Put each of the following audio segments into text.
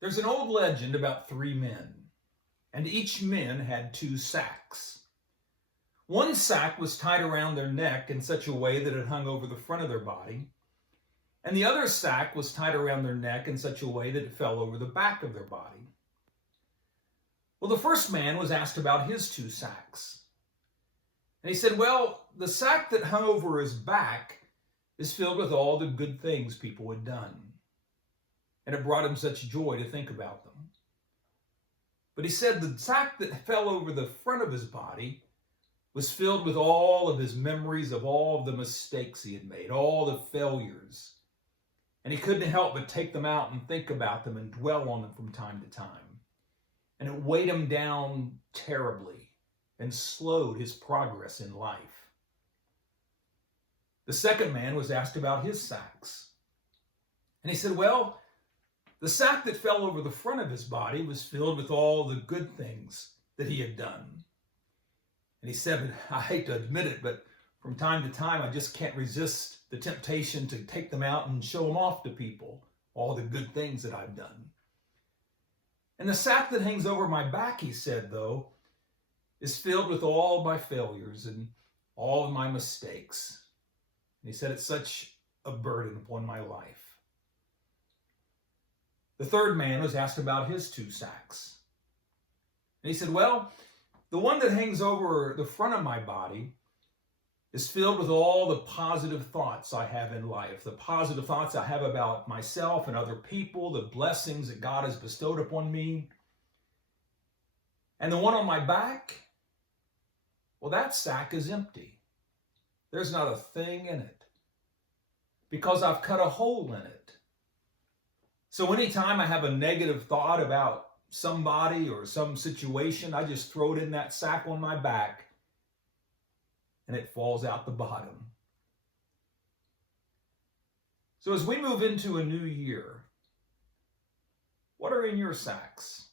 There's an old legend about three men, and each man had two sacks. One sack was tied around their neck in such a way that it hung over the front of their body, and the other sack was tied around their neck in such a way that it fell over the back of their body. Well, the first man was asked about his two sacks. And he said, well, the sack that hung over his back is filled with all the good things people had done. And it brought him such joy to think about them. But he said the sack that fell over the front of his body was filled with all of his memories of all of the mistakes he had made, all the failures. And he couldn't help but take them out and think about them and dwell on them from time to time. And it weighed him down terribly and slowed his progress in life. The second man was asked about his sacks. And he said, well, the sack that fell over the front of his body was filled with all the good things that he had done. And he said, I hate to admit it, but from time to time, I just can't resist the temptation to take them out and show them off to people, all the good things that I've done. And the sack that hangs over my back, he said, though, is filled with all my failures and all of my mistakes. And he said, it's such a burden upon my life. The third man was asked about his two sacks. And he said, well, the one that hangs over the front of my body is filled with all the positive thoughts I have in life, the positive thoughts I have about myself and other people, the blessings that God has bestowed upon me. And the one on my back, well, that sack is empty. There's not a thing in it because I've cut a hole in it. So anytime I have a negative thought about somebody or some situation, I just throw it in that sack on my back and it falls out the bottom. So as we move into a new year, what are in your sacks?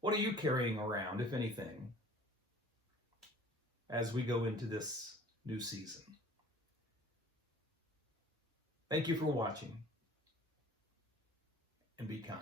What are you carrying around, if anything, as we go into this new season? Thank you for watching, and be kind.